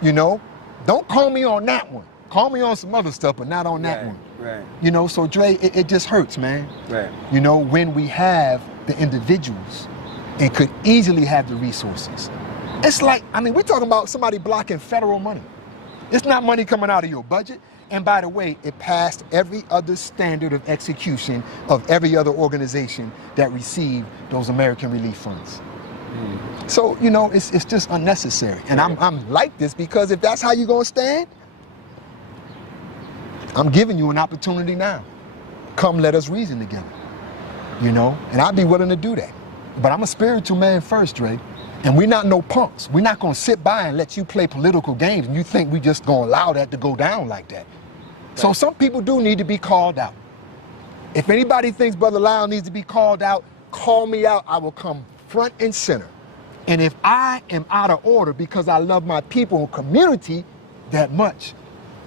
you know. Don't call me on that one. Call me on some other stuff, but not on that one. Right. You know, so Dre, it just hurts, man. Right. You know, when we have the individuals and could easily have the resources. It's like, I mean, we're talking about somebody blocking federal money. It's not money coming out of your budget. And by the way, it passed every other standard of execution of every other organization that received those American relief funds. So, you know, it's just unnecessary. And I'm like this because if that's how you're gonna stand, I'm giving you an opportunity now. Come, let us reason together, you know? And I'd be willing to do that. But I'm a spiritual man first, Dre. And we're not no punks. We're not gonna sit by and let you play political games and you think we just gonna allow that to go down like that. So some people do need to be called out. If anybody thinks Brother Lyle needs to be called out, call me out. I will come front and center. And if I am out of order because I love my people and community that much,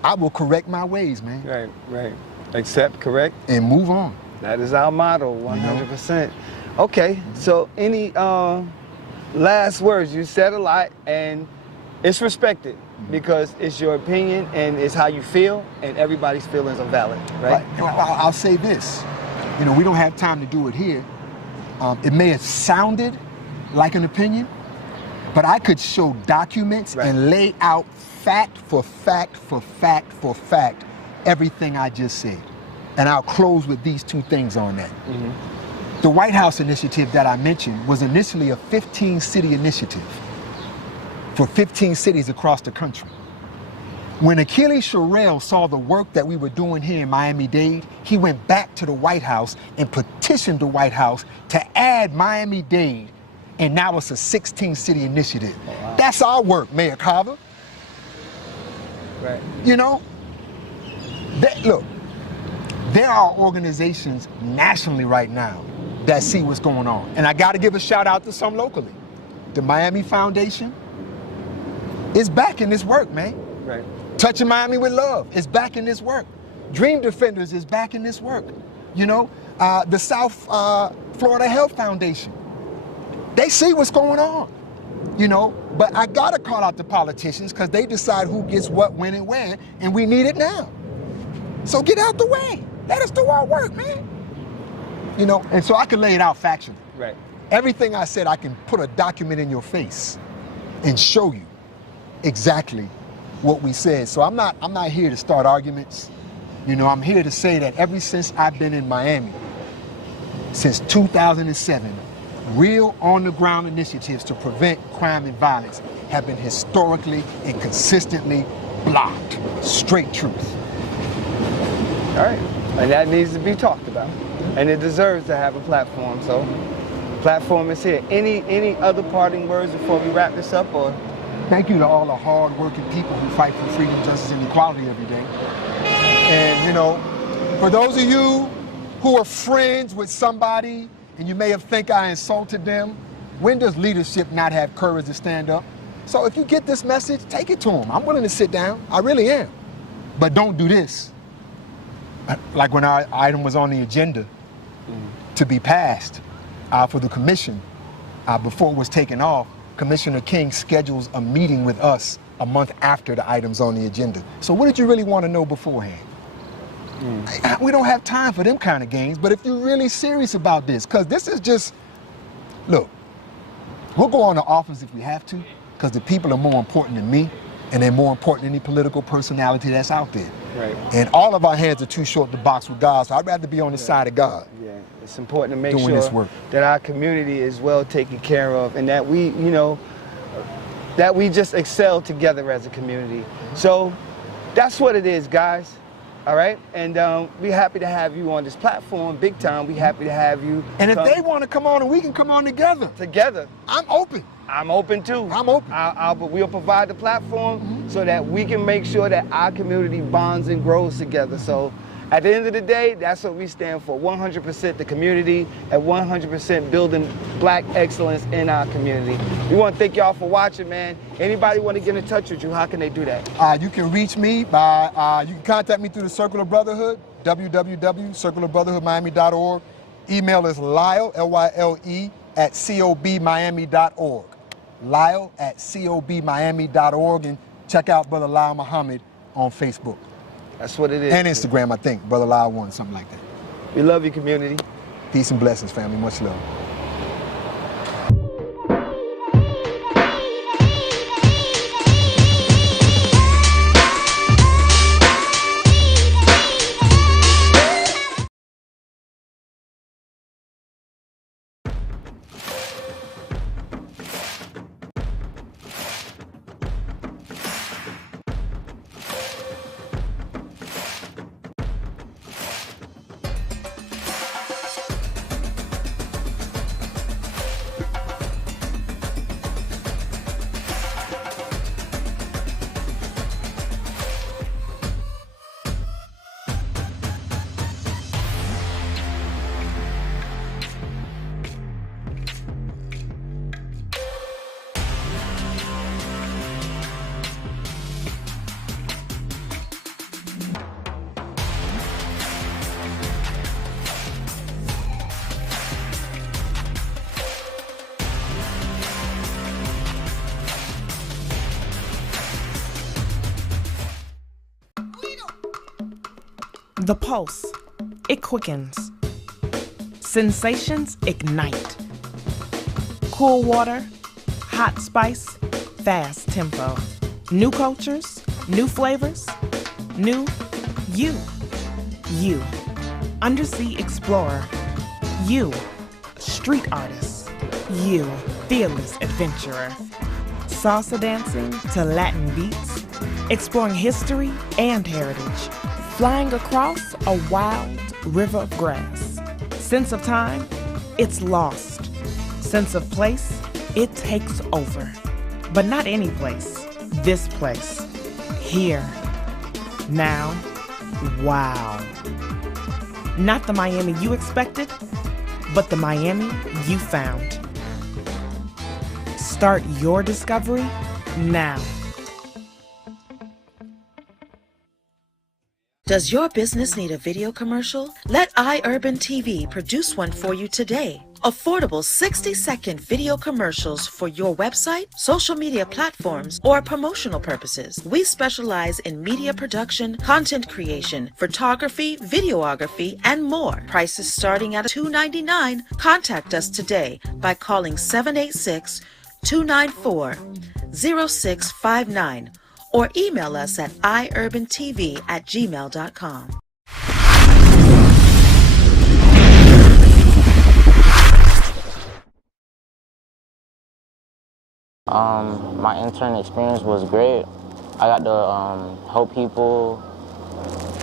I will correct my ways, man. Right, right. Accept, correct. And move on. That is our motto, 100%. Okay, so any last words? You said a lot and it's respected because it's your opinion and it's how you feel and everybody's feelings are valid, right? I'll say this. You know, we don't have time to do it here. It may have sounded like an opinion, but I could show documents and lay out fact for fact for fact for fact everything I just said. And I'll close with these two things on that. The White House initiative that I mentioned was initially a 15-city initiative for 15 cities across the country. When Achilles Sherrill saw the work that we were doing here in Miami-Dade, he went back to the White House and petitioned the White House to add Miami-Dade, and now it's a 16-city initiative. Oh, wow. That's our work, Mayor Carver. Right. You know, look, there are organizations nationally right now that see what's going on. And I got to give a shout out to some locally. The Miami Foundation is back in this work, man. Right. Touching Miami with Love is back in this work. Dream Defenders is back in this work. You know, the South Florida Health Foundation. They see what's going on, you know, but I gotta call out the politicians because they decide who gets what, when, and where, and we need it now. So get out the way. Let us do our work, man. You know, and so I can lay it out factually. Right. Everything I said, I can put a document in your face and show you exactly what we said. So I'm not here to start arguments. You know, I'm here to say that ever since I've been in Miami, since 2007, real on-the-ground initiatives to prevent crime and violence have been historically and consistently blocked. Straight truth. All right, and that needs to be talked about. And it deserves to have a platform, so platform is here. Any other parting words before we wrap this up, or? Thank you to all the hard-working people who fight for freedom, justice, and equality every day. And, you know, for those of you who are friends with somebody and you may have think I insulted them, when does leadership not have courage to stand up? So if you get this message, take it to them. I'm willing to sit down. I really am. But don't do this. Like when our item was on the agenda to be passed for the commission, before it was taken off, Commissioner King schedules a meeting with us a month after the item's on the agenda. So what did you really want to know beforehand? We don't have time for them kind of games, but if you're really serious about this, because this is just, look, we'll go on to office if we have to, because the people are more important than me, and they're more important than any political personality that's out there. Right. And all of our hands are too short to box with God, so I'd rather be on the side of God. Yeah, important. It's important to make Doing this sure work. that our community is well taken care of and that we, you know, that we just excel together as a community. So that's what it is, guys. All right? And we're happy to have you on this platform, big time. We're happy to have you. And if they want to come on, and we can come on together. Together. I'm open. I'm open too. I'm open. We'll provide the platform so that we can make sure that our community bonds and grows together. So at the end of the day, that's what we stand for. 100% the community and 100% building black excellence in our community. We want to thank y'all for watching, man. Anybody want to get in touch with you, how can they do that? You can reach me by, you can contact me through the Circle of Brotherhood, www.circleofbrotherhoodmiami.org. Email is Lyle, L-Y-L-E, at cobmiami.org. Lyle at cobmiami.org, and check out Brother Lyle Muhammad on Facebook. That's what it is. And Instagram, I think. Brother Lyle 1, something like that. We love you, community. Peace and blessings, family. Much love. The pulse, it quickens. Sensations ignite. Cool water, hot spice, fast tempo. New cultures, new flavors, new you. You, undersea explorer. You, street artist. You, fearless adventurer. Salsa dancing to Latin beats, exploring history and heritage. Flying across a wild river of grass. Sense of time, it's lost. Sense of place, it takes over. But not any place, this place. Here, now, wow. Not the Miami you expected, but the Miami you found. Start your discovery now. Does your business need a video commercial? Let iUrban TV produce one for you today. Affordable 60-second video commercials for your website, social media platforms, or promotional purposes. We specialize in media production, content creation, photography, videography, and more. Prices starting at $2.99. Contact us today by calling 786-294-0659 or email us at iurbantv@gmail.com. My intern experience was great. I got to help people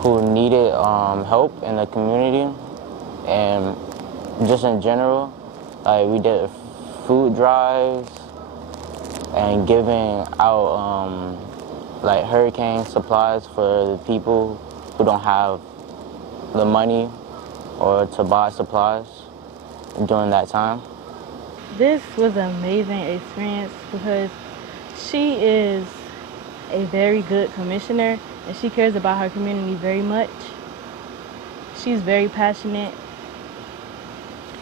who needed help in the community, and just in general, like we did food drives and giving out like hurricane supplies for the people who don't have the money or to buy supplies during that time. This was an amazing experience because she is a very good commissioner and she cares about her community very much. She's very passionate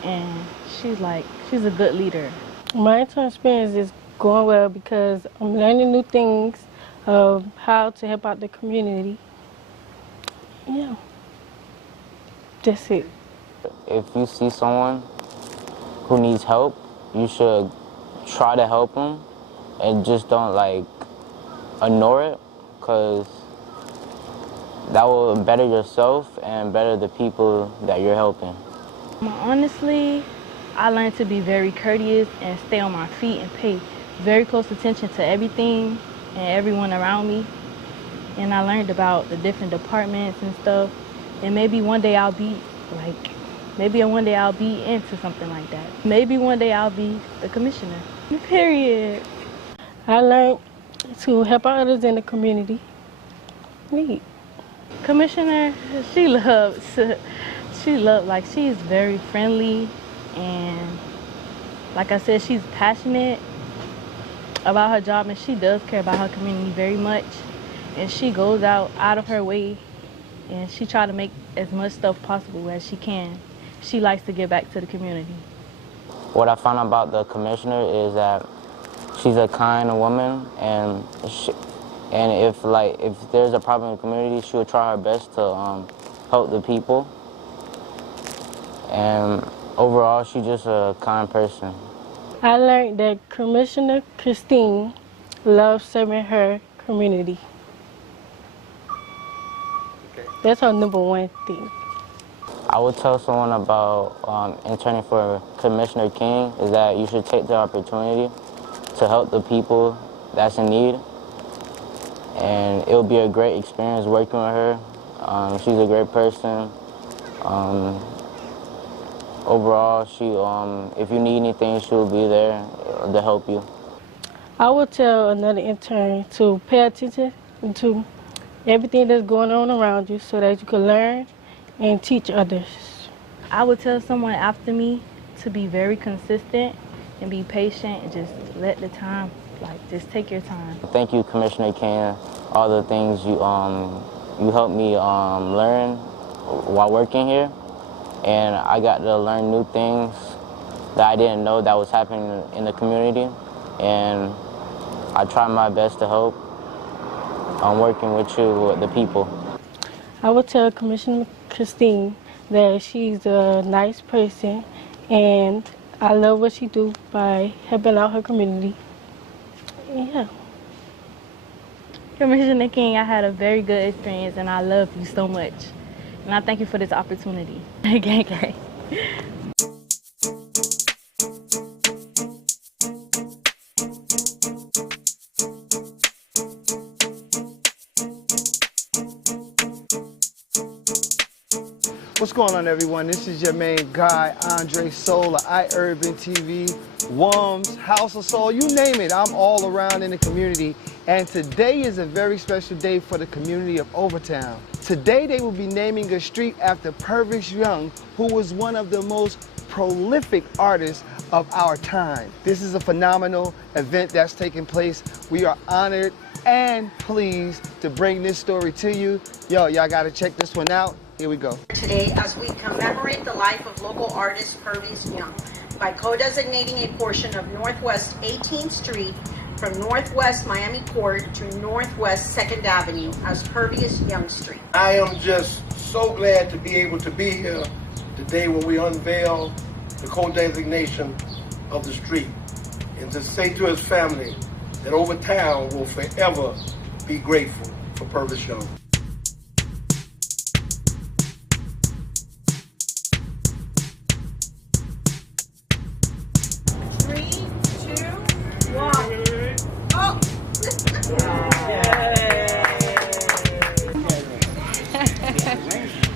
and she's a good leader. My intern experience is going well because I'm learning new things of how to help out the community. Yeah, that's it. If you see someone who needs help, you should try to help them and just don't ignore it, because that will better yourself and better the people that you're helping. Honestly, I learned to be very courteous and stay on my feet and pay very close attention to everything and everyone around me. And I learned about the different departments and stuff. And maybe one day I'll be into something like that. Maybe one day I'll be the commissioner. Period. I learned to help out others in the community. Neat. Commissioner, she's very friendly, and like I said, she's passionate about her job, and she does care about her community very much. And she goes out of her way, and she tries to make as much stuff possible as she can. She likes to give back to the community. What I found about the commissioner is that she's a kind woman, and if there's a problem in the community, she will try her best to help the people. And overall, she's just a kind person. I learned that Commissioner Christine loves serving her community. That's her #1 thing. I would tell someone about interning for Commissioner King is that you should take the opportunity to help the people that's in need. And it'll be a great experience working with her. She's a great person. Overall, if you need anything, she'll be there to help you. I would tell another intern to pay attention to everything that's going on around you so that you can learn and teach others. I would tell someone after me to be very consistent and be patient and just let the time, just take your time. Thank you, Commissioner King. All the things you helped me learn while working here. And I got to learn new things that I didn't know that was happening in the community. And I try my best to help working with the people. I would tell Commissioner Christine that she's a nice person, and I love what she do by helping out her community. Yeah. Commissioner King, I had a very good experience, and I love you so much. And I thank you for this opportunity. Gang, gang. What's going on, everyone? This is your main guy, Andre Soul of iUrban TV, WUMMS, House of Soul, you name it. I'm all around in the community. And today is a very special day for the community of Overtown. Today they will be naming a street after Purvis Young, who was one of the most prolific artists of our time. This is a phenomenal event that's taking place. We are honored and pleased to bring this story to you. Yo, y'all gotta check this one out. Here we go. Today, as we commemorate the life of local artist Purvis Young by co-designating a portion of Northwest 18th Street from Northwest Miami Court to Northwest 2nd Avenue as Purvis Young Street. I am just so glad to be able to be here today when we unveil the co-designation of the street, and to say to his family that Overtown will forever be grateful for Purvis Young. 3, 2, 1. Oh!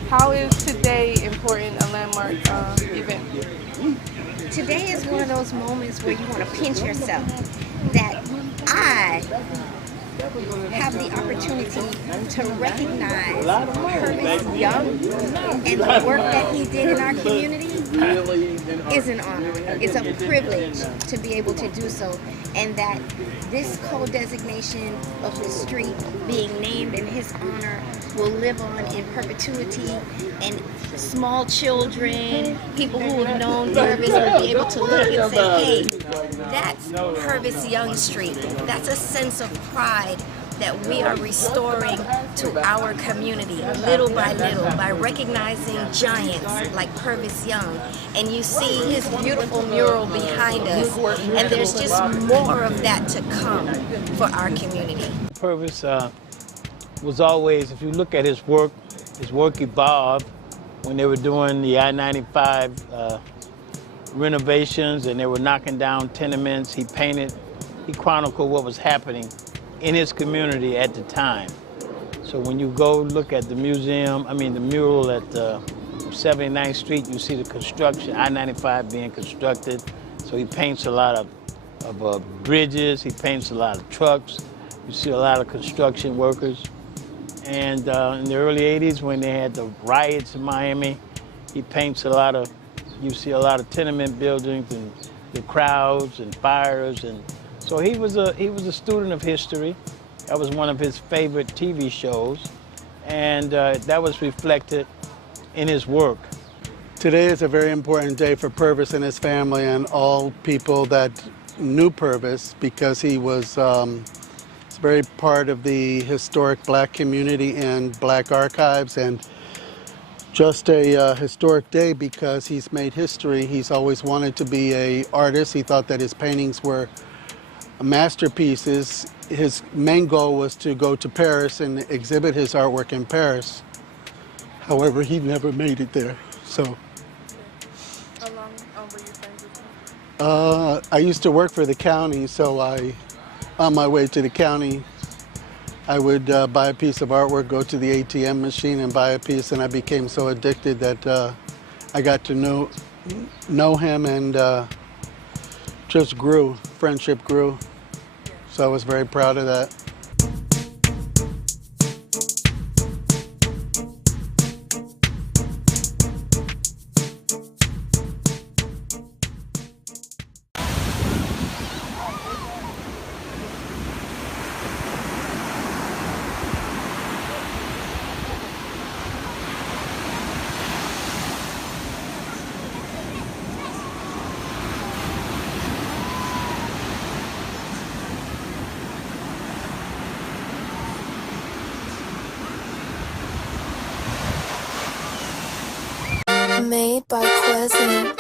How is today important, a landmark event? Today is one of those moments where you want to pinch yourself, that I have the opportunity to recognize Purvis Young and the work that he did in our community is an honor. It's a privilege to be able to do so, and that this co-designation of the street being named in his honor will live on in perpetuity, and small children, people who have known Purvis will be able to look and say, hey, that's Purvis Young Street. That's a sense of pride that we are restoring to our community little by little by recognizing giants like Purvis Young. And you see his beautiful mural behind us, and there's just more of that to come for our community. Purvis was always, if you look at his work evolved. when they were doing the I-95 renovations and they were knocking down tenements. He chronicled what was happening in his community at the time. So when you go look at the the mural at 79th Street, you see the construction, I-95 being constructed. So he paints a lot of bridges, he paints a lot of trucks. You see a lot of construction workers. And in the early 80s, when they had the riots in Miami, he paints you see a lot of tenement buildings and the crowds and fires. And so he was a student of history. That was one of his favorite TV shows. And that was reflected in his work. Today is a very important day for Purvis and his family and all people that knew Purvis, because he was very part of the historic black community and black archives, and just a historic day because he's made history. He's always wanted to be an artist. He thought that his paintings were masterpieces. His main goal was to go to Paris and exhibit his artwork in Paris. However, he never made it there. So How long were you friends with him? I used to work for the county, so on my way to the county, I would buy a piece of artwork, go to the ATM machine and buy a piece, and I became so addicted that I got to know him, and just grew. Friendship grew. So I was very proud of that. Made by Quezzy.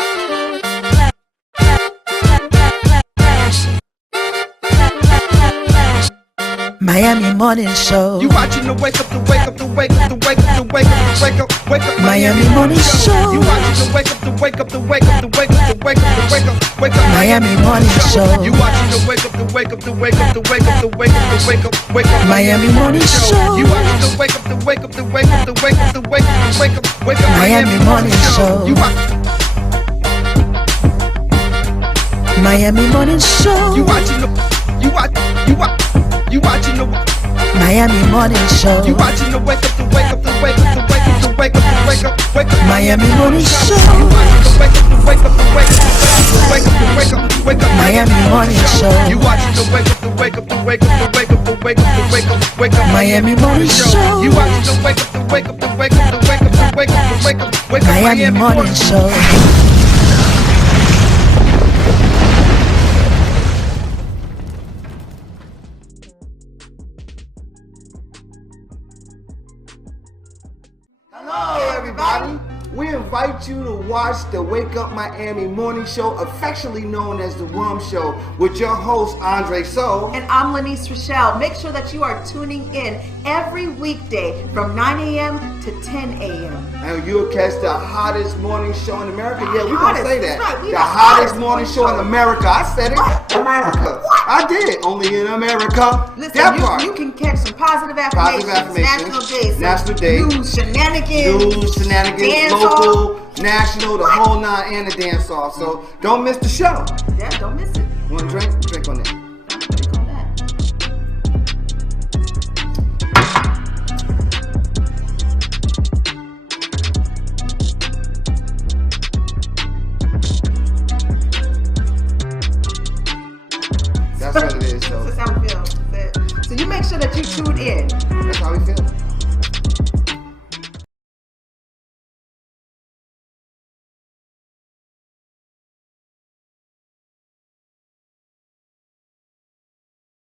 Miami Morning Show. You watching the wake up, the wake up, the wake up, the wake up, the wake up, the wake up, wake up. Miami Morning Show. You watching the wake up, the wake up, the wake up, the wake up, the wake up, the wake up, wake up. Miami Morning Show. You watching the wake up, the wake up, the wake up, the wake up, the wake up, the wake up, wake up. Miami Morning Show. You watching the wake up, the wake up, the wake up, the wake up, the wake up, the wake up, wake up. Miami Morning Show. You Miami Morning Show. You watching the you watching the Miami Morning Show. You watching the wake up, the wake up, the wake up, the wake up, the wake up, the wake up, wake up. Miami Morning Show. You watching the wake up, the wake up, the wake up, the wake up, the wake up, the wake up. Miami Morning Show. You watching the wake up, the wake up, the wake up, the wake up, the wake up, the wake up, wake up. Miami Morning Show. You watching the wake up, the wake up, the wake up, the wake up, the wake up, the wake up, wake up. Miami Morning Show. Hello, everybody. We invite you to watch the Wake Up Miami Morning Show, affectionately known as the WUMMS Show, with your host, Andre So. And I'm Lanice Rochelle. Make sure that you are tuning in every weekday from 9 a.m. to 10 a.m. And you'll catch the hottest morning show in America. Yeah, we're going to say that. Right, the hottest morning show in America. I said it. America. I did. Only in America. Listen, that part. You can catch some positive affirmations, National Day, news, shenanigans, dance local, national, the whole nine, and the dance off. So don't miss the show. Yeah, don't miss it. Want to drink? Drink on that. Drink on that. That's what it is, though. That's how we feel. So you make sure that you tune in. That's how we feel.